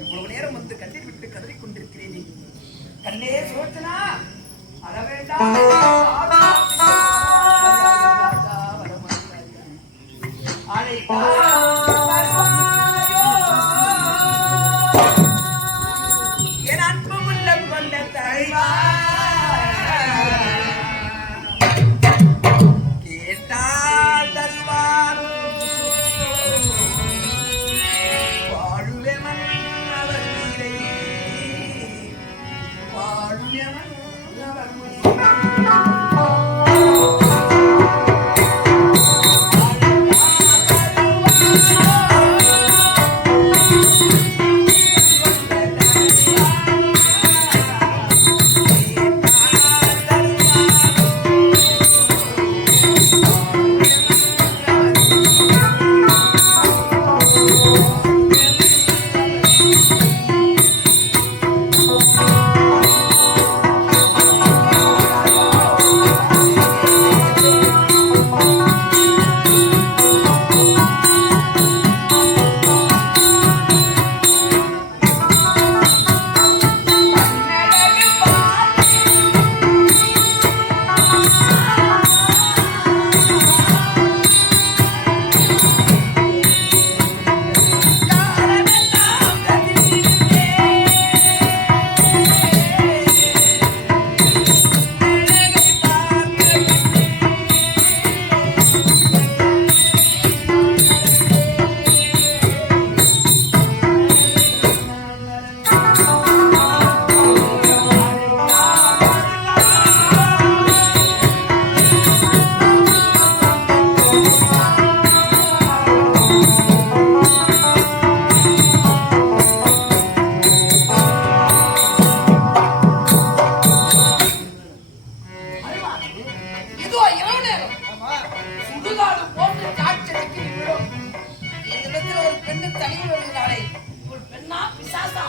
இவ்வளவு நேரம் வந்து கண்ணீர் விட்டு கதறி கொண்டிருக்கிறேனே கண்ணே சுரோச்சனா அற வேண்டாம். என்னிடத்தில் ஒரு வருகிறாளே ஒரு பெண்ணா பிசாசா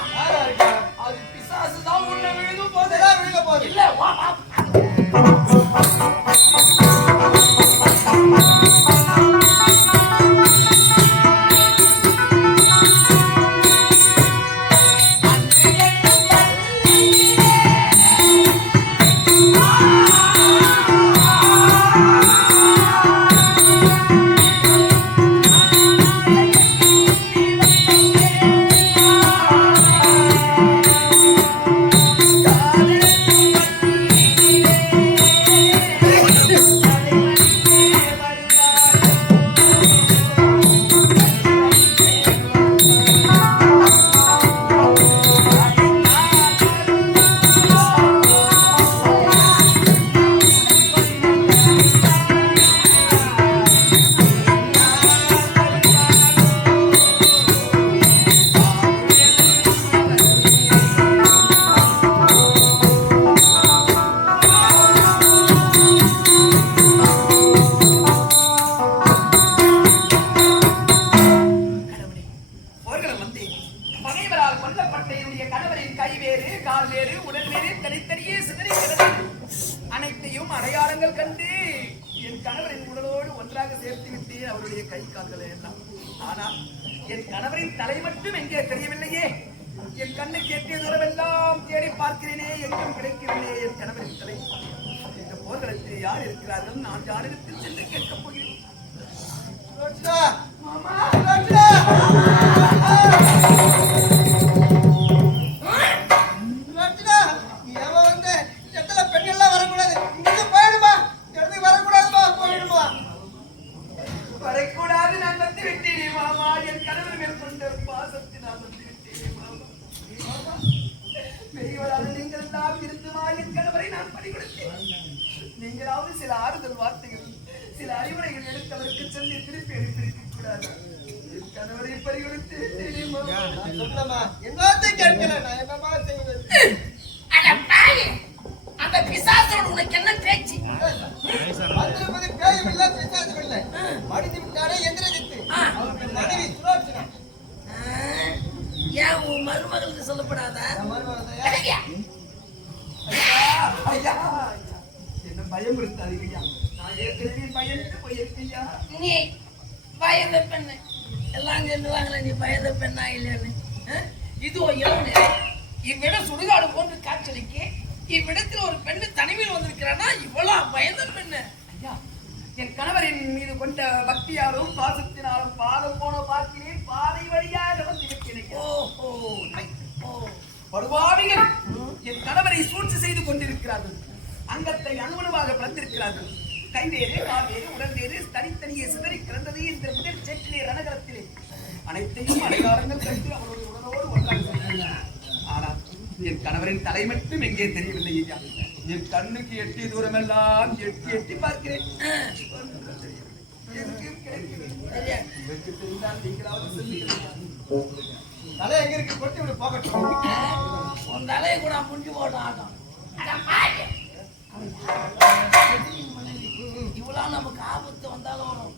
பகைவரால் கொல்லப்பட்ட என்னுடைய கணவரின் கை வேறு கால் வேறு உடல் வேறு தனித்தனியே சிதறிக்கிறது அனைத்தையும் அடையாளங்கள் கண்டு என் கணவரின் உடலோடு ஒன்றாக சேர்த்து விட்டேன் அவருடைய கை கால்களை எல்லாம். ஆனால் என் கணவரின் தலை மட்டும் எங்கே தெரியவில்லையே. என் கண்ணு கேட்டிய தூரமெல்லாம் தேடி பார்க்கிறேனே எங்கும் கிடைக்கவில்லை என் கணவரின் தலை. இந்த போர்களத்தில் யார் இருக்கிறார்கள்? நான் யாரிடத்தில் சென்று கேட்கப் போகிறேன். சில ஆறுதல் வார்த்தைகள் சில அறிவுரைகள் எடுத்து அவருக்கு சொல்லி திருப்பி அனுப்பியிருக்க கூடாது? கணவரை அந்த பிசாசோட உனக்கு என்ன பேச்சு? ஆ. ஆ, ஏன் உன் மருமகளுக்கு சொல்லப்படாதா? ஐயா, ஐயா, ஐயா, பயமுறுத்தாதீங்க ஐயா நான் ஏற்கனவே பயந்து போயிருக்கேன் ஐயா நீ பயந்த பெண்ணு. எல்லாம் சொல்லுவாங்களே நீ பயந்த பெண்ணா இல்லையான்னு? இது ஒரு இளவு இவ்விட சுடுகாடு போன்று காட்சியளிக்க இவ்விடத்தில் ஒரு பெண்ணு தனிமையில் வந்திருக்கிறானா? இவ்வளவு பயந்த பெண்ணு. ஐயா என் கணவரின் மீது கொண்ட பக்தியாலும் பாசத்தினாலும் பாதம் போன பார்க்கிறேன் பாதை வழியாக வந்திருக்கிறேன். ஓஹோ ஓ படுபாவிகள் என் கணவரை சூழ்ச்சி செய்து கொண்டிருக்கிறார்கள் அங்கத்தை அணுவணுவாக பிறந்திருக்கிறார்கள். கைவேறு காவேறு உடல்வேறு தனித்தனியே சிதறி கிடந்தது இந்த முதல் சேற்றிலே ரணகலத்திலே. அனைத்தையும் அடையாளங்கள் கண்டு அவருடைய உடலோடு ஒன்றாக ஆனால் என் கணவரின் தலை மட்டும் எங்கே தெரியவில்லை ஐயா. என் கண்ணுக்கு எட்டிய தூரமெல்லாம் எட்டி எட்டி பார்க்கிறேன். ஒன்றும் தலை எங்க இருக்கு? கொட்டி விட போகட்டும். உன் தலையை கூட முடிஞ்சு போட்டோம் ஆட்டம். இவ்வளோ நமக்கு ஆபத்து வந்தாலும்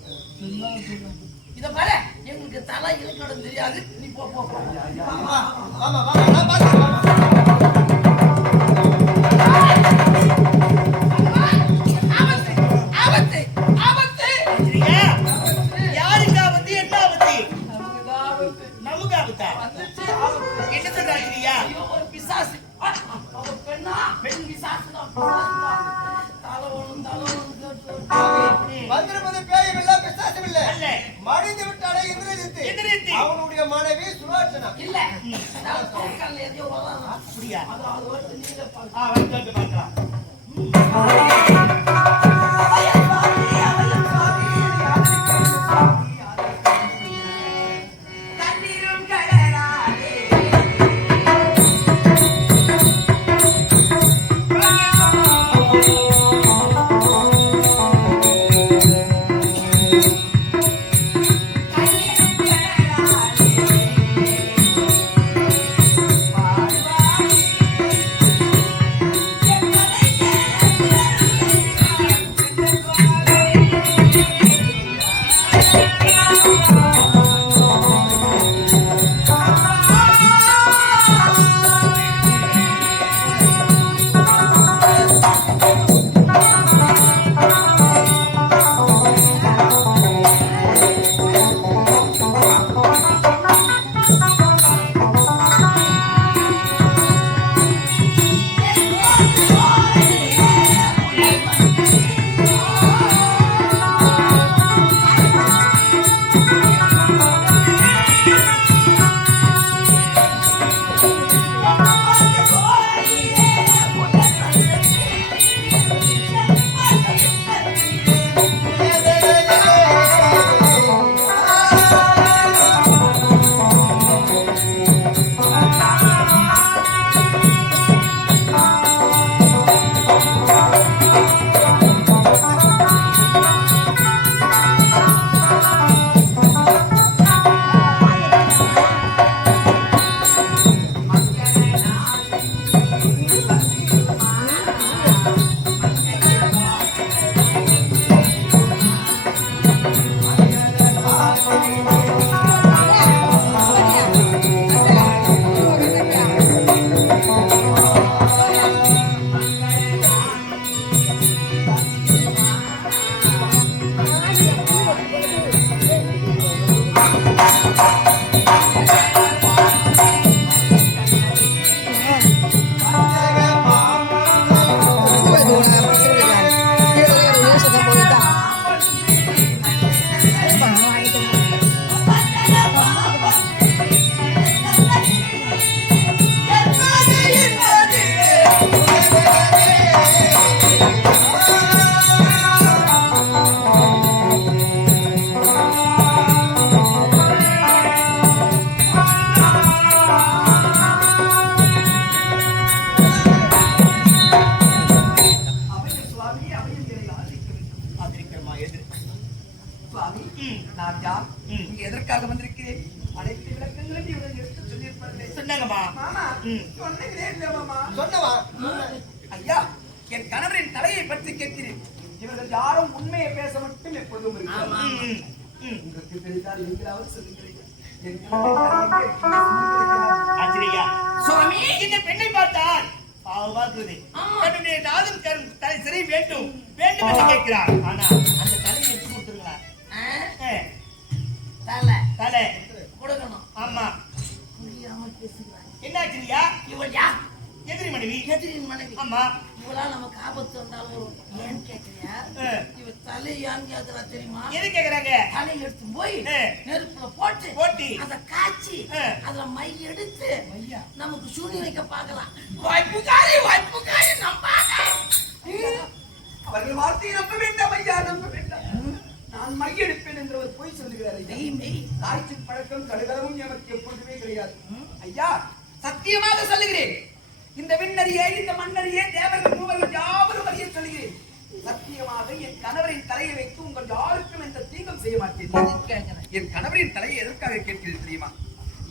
இதை பாரு எங்களுக்கு தலை இருக்கணும் தெரியாது நீ போ போ ஆமா ஆமா ஆபத்து என்ன நமக்கு ஆபத்தா என்ன சொல்றாங்க ஒரு பிசாசு அ, அவ பெண்ணா பெண் பிசாசு தான் பிசாசு தான் தலை ஒண்ணும் தலை ஒண்ணும் கேட்டு வந்திருப்பது பேயும் இல்ல பிசாசும் இல்ல விட்டாலே இந்திரஜித்து. அவனுடைய மனைவி சுலோச்சனா இல்ல. அப்படியா? அது அது வந்து நீங்க பார்க்கலாம். பற்றி கேட்கிறேன் இவர்கள் யாரும் உண்மையை பேச மட்டும் எப்பொழுதும். உங்களுக்கு தெரிந்தால் நீங்களாவது சொல்லுகிறீர்கள். சுவாமி! இந்த பெண்ணை பார்த்தால் பாவமா இருக்குது ஆமா. தன்னுடைய நாதன் கரும் தலை சிறை வேண்டும். வேண்டும் என்று கேட்கிறார். ஆனா அந்த தலையை எடுத்து கொடுத்துருங்களா? தலை. தலை. கொடுக்கணும். ஆமா. என்னாச்சுங்கய்யா இவள் யார்? எதிரி மனைவி. கேத்திரின் மனைவி. ஆமா. இவளா நமக்கு ஆபத்து வந்தாலும் ஏன்னு கேக்குறியா? ஆ. இவ தலை ஏன்னு தெரியுமா? எது கேக்குறாங்க? தலை எடுத்து போய். நெருப்புல போட்டு போட்டு. அத காய்ச்சி. அதுல மை எடுத்து? நமக்கு சூனி வைக்க பார்க்கலாம். வாய்ப்புக்காரி வாய்ப்புக்காரி நம்பாத. அவர்கள் வார்த்தையை நம்ப வேண்டாம் ஐயா நம்ப வேண்டாம். நான் மையெடுப்பேன் என்று ஒரு பொய் சொல்லுகிறார் தாய்ச்சி பழக்கம் கடுகலவும் எமக்கு எப்பொழுதுமே கிடையாது. ஐயா சத்தியமாக சொல்லுகிறேன். இந்த விண்ணறியே இந்த மண்ணறியே தேவர்கள் மூவர்கள் யாவரும் அறிய சொல்கிறேன் சத்தியமாக என் கணவரின் தலையை வைத்து உங்கள் யாருக்கும் எந்த தீங்கம் செய்ய மாட்டேன். என் கணவரின் தலையை எதற்காக கேட்கிறேன் தெரியுமா?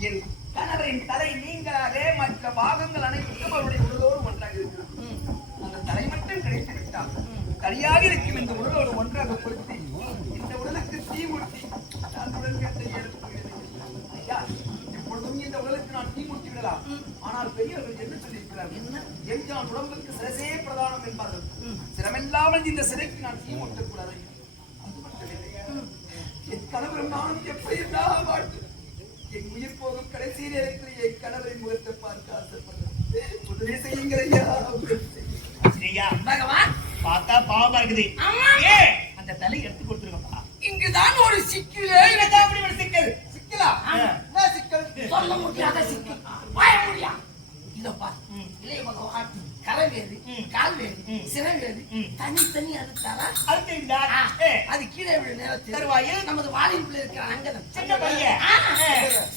என் கணவரின் தலை நீங்களாக மற்ற பாகங்கள் அனைத்தும் அவருடைய உடலோடு ஒன்றாக இருக்கிறார் அந்த தலை மட்டும் கிடைத்து விட்டால் தனியாக இருக்கும் இந்த உடலோடு ஒன்றாக பொருத்தி இந்த உடலுக்கு தீ மூட்டி நான் உடல்கட்டை எடுத்துவிடுகிறேன். ஐயா, எப்பொழுதும் இந்த உடலுக்கு நான் தீ மூட்டி விடலாம் ஆனால் பெரியவர்கள் என்ன சொல்லியிருக்கிறார்கள் என்ன? எம்ஜான் உடம்புக்கு சிரசே பிரதானம் என்பார்கள். சிரமில்லாமல் இந்த சிறைக்கு நான் தீ இல்லை. என் கணவரும் நானும் எப்படி நான் வாழ்த்து. என் உயிர் போகும் கடைசி நேரத்தில் என் கணவரின் முகத்தை பார்க்க ஆசைப்படுறேன். செய்யுங்கள் ஐயா உதவி செய்யுங்கள். சரியா பகவான். பார்த்தா பாவமா இருக்குது. ஆமா. ஏ அந்த தலை எடுத்து கொடுத்துருங்கப்பா. இங்குதான் ஒரு சிக்கலே. அப்படி ஒரு சிக்கல். சிக்கலா. என்ன சிக்கல்? சொல்ல முடியாத சிக்கல். வாய முடியா? இதோ. இளைய பகவான். கரை வேறு ம். கால் வேறு ம். சிறை வேறு ம். தனித்தனி அறுத்தாரா? அடுத்து இருந்தார் ஆ, ஏ, அது கீழே விட நேரத்தில் தருவாயில்? நமது வாலிபுல இருக்கிற சின்ன பையன்.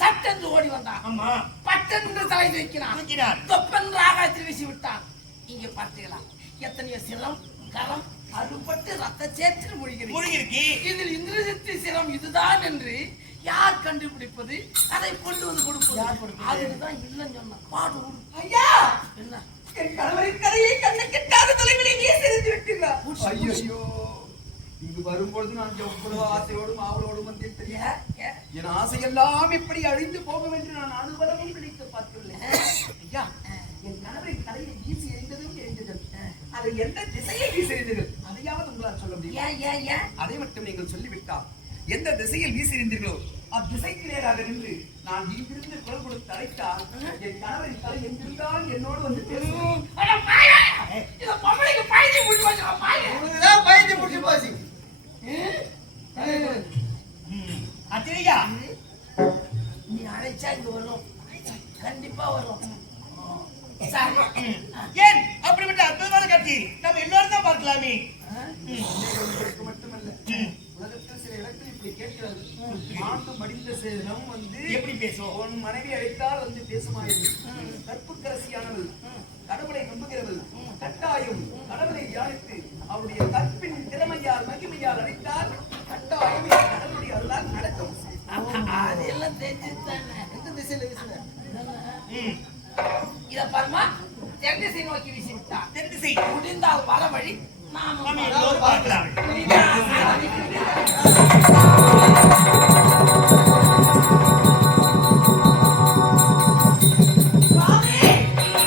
சட்டென்று ஓடி வந்தான். ஆமா. பட்டென்று தலை தூக்கினார் தொப்பென்று ஆகாயத்தில் வீசி விட்டான். இங்கே பார்த்தீங்களா எத்தனையோ சிரம் கரம் அறுபட்டு ரத்த சேற்றில் மூழ்கிறது மூழ்கிருக்கு இதில் இந்திரஜித்து சிரம் இதுதான் என்று யார் கண்டுபிடிப்பது? அதை கொண்டு வந்து கொடுப்பது. அதுதான் இல்லைன்னு சொன்னான். பாடு. ஐயா! என்ன? என் கணவரின் தலையை கண்ணு கெட்டாத நீ விட்டீர்களா ஐயோ இங்கு வரும்பொழுது நான் எவ்வளவு ஆசையோடும் ஆவலோடும் வந்தேன் என் ஆசையெல்லாம் அழிந்து போகும் என்று நான் அனுபவமும் நினைத்து பார்க்கவில்லை ஐயா என் கணவரின் தலையை வீசி எறிந்ததும் அதை எந்த திசையை வீசி எறிந்தது? அதையாவது உங்களால் சொல்ல முடியும்? ஏன் ஏன் ஏன்? அதை மட்டும் நீங்கள் சொல்லிவிட்டால் எந்த திசையில் வீசி எறிந்தீர்களோ அத்திசைக்கு நேராக நின்று நான் இங்கிருந்து குரல் கொடுத்து அழைத்தால் என் கணவரின் தலை எங்கிருந்தால் என்னோடு வந்து பேசும். பயந்து முடிச்சு போச்சு ம். அத்திரியா நீ அழைச்சா இங்க வரும். கண்டிப்பா வரும். சரி. ஏன்? அப்படிப்பட்ட அற்புதமான காட்சி. நம்ம எல்லாரும் தான் பார்க்கலாமே உங்களுக்கு மட்டுமல்ல ம். உலகத்தில் சில இடத்தில் இப்படி கேட்கிறார்கள் மாண்டு மடிந்த சேதம் வந்து எப்படி பேசுவோம்? உன் மனைவி அழைத்தால் வந்து பேசுமாயிரு கற்புக்கரசியானவள். கடவுளை நம்புகிறவள். கட்டாயம் கடவுளை தியானித்து அவருடைய கற்பின் திறமையால் மகிமையால் அழைத்தால் கட்டாயம் கடவுளுடைய அருளால் நடக்கும். அதெல்லாம் தெரிஞ்சுதானே. எந்த திசையில வீசுன? ம். இத பாருமா தெற்கு திசை நோக்கி வீசி தென் திசை. முடிந்தால் வர வழி நாம